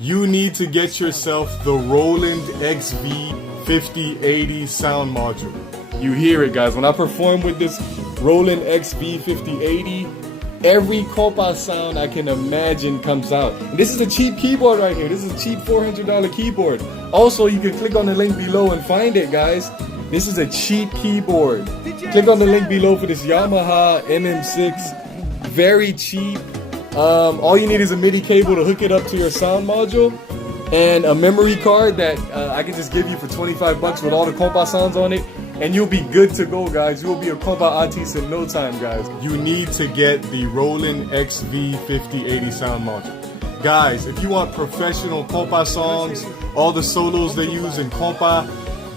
you need to get yourself the Roland XV5080 sound module. You hear it, guys. When I perform with this Roland XV5080, every Kompa sound I can imagine comes out. And this is a cheap keyboard right here. This is a cheap $400 keyboard. Also, you can click on the link below and find it, guys. This is a cheap keyboard. Click on the link below for this Yamaha MM6. Very cheap. All you need is a MIDI cable to hook it up to your sound module, and a memory card that I can just give you for 25 bucks with all the Kompa sounds on it, and you'll be good to go, guys. You'll be a Kompa artist in no time, guys. You need to get the Roland XV5080 sound module. Guys, if you want professional Kompa songs, all the solos they use in Kompa,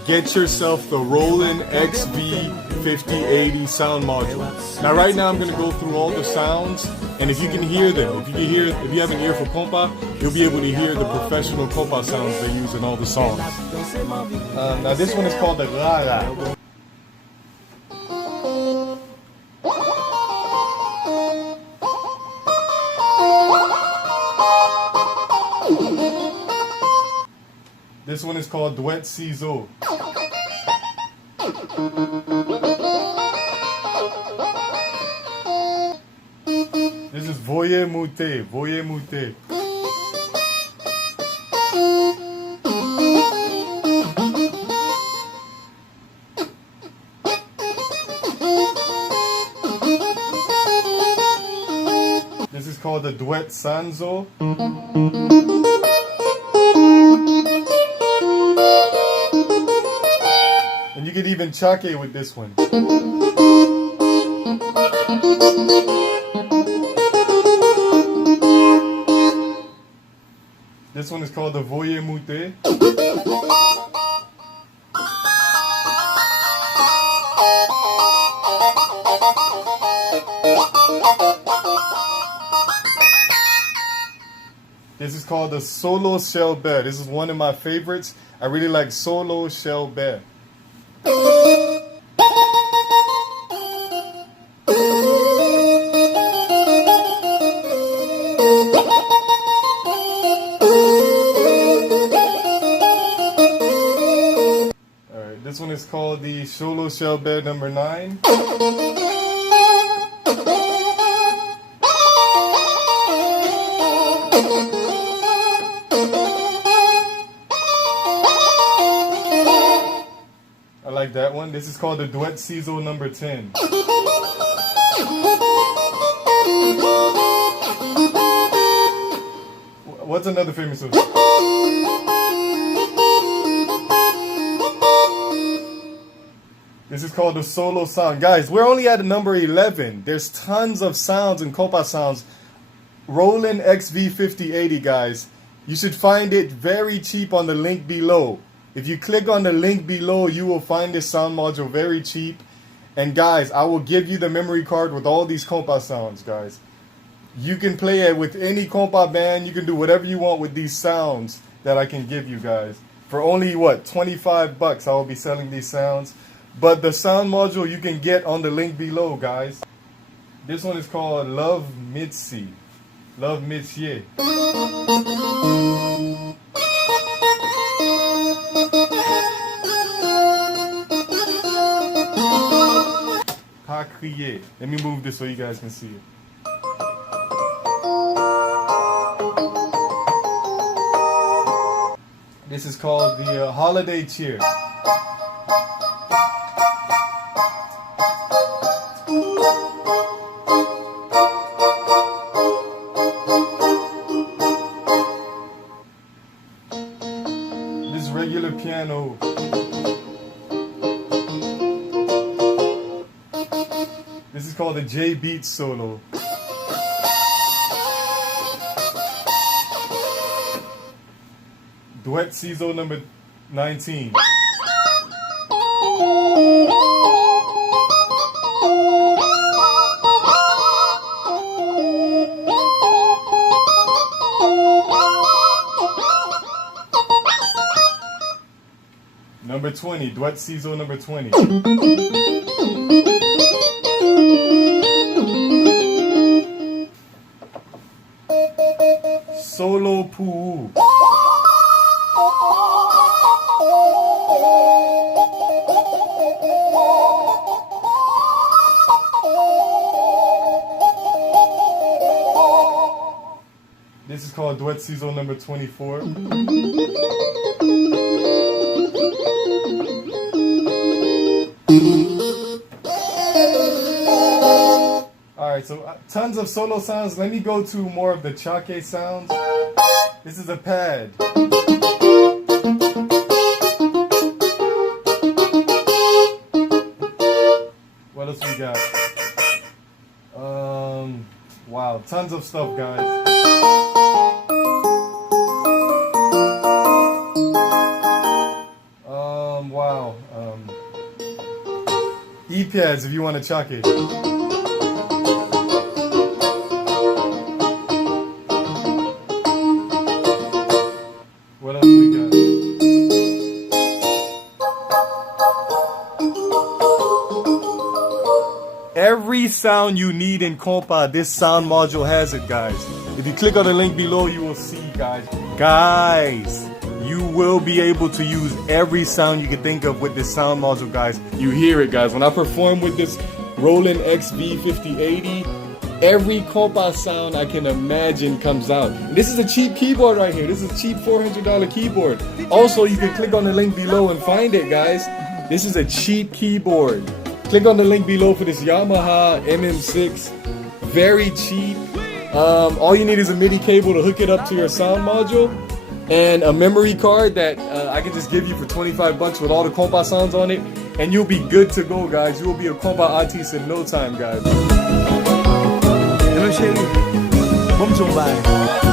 get yourself the Roland XV5080 sound module. Now right now I'm going to go through all the sounds, and if you can hear them, if you have an ear for Kompa, you'll be able to hear the professional Kompa sounds they use in all the songs. Now this one is called the Rara. This one is called Duet Ciseaux. This is Voyez Muter, Voyez Muter. This is called the Duet Sanzo. And you can even chake with this one. This one is called the Voyez Muter. This is called the Solo Shell Bear. This is one of my favorites. I really like Solo Shell Bear. This one is called the Solo Shell Bear number 9. I like that one. This is called the Duet Ciseaux number 10. What's another famous one? This is called the Solo Sound. Guys, we're only at number 11. There's tons of sounds and Kompa sounds. Roland XV5080, guys. You should find it very cheap on the link below. If you click on the link below, you will find this sound module very cheap. And guys, I will give you the memory card with all these Kompa sounds, guys. You can play it with any Kompa band. You can do whatever you want with these sounds that I can give you guys. For only, what, 25 bucks I will be selling these sounds. But the sound module you can get on the link below, guys. This one is called Love Mitzi. Love Métier. Pas crier. Let me move this so you guys can see it. This is called the Holiday Cheer. This regular piano. This is called the J Beat Solo. Duet Ciseaux number 19. Number 20, Duet Ciseaux number 20. Solo Poo. This is called Duet Season number 24. Alright, so tons of solo sounds. Let me go to more of the Chake sounds. This is a pad. What else we got? Wow, tons of stuff, guys. Wow. E-pads if you want to chuck it. What else we got? Every sound you need in Kompa, this sound module has it, guys. If you click on the link below, you will see, guys. Guys, you will be able to use every sound you can think of with this sound module, guys. You hear it, guys. When I perform with this Roland XV5080, every Kompa sound I can imagine comes out. And this is a cheap keyboard right here. This is a cheap $400 keyboard. Also, you can click on the link below and find it, guys. This is a cheap keyboard. Click on the link below for this Yamaha MM6. Very cheap. All you need is a MIDI cable to hook it up to your sound module, and a memory card that I can just give you for 25 bucks with all the Kompa sounds on it, and you'll be good to go, guys. You will be a Kompa artist in no time, guys. Hello, Shelly. Vamos zumbar.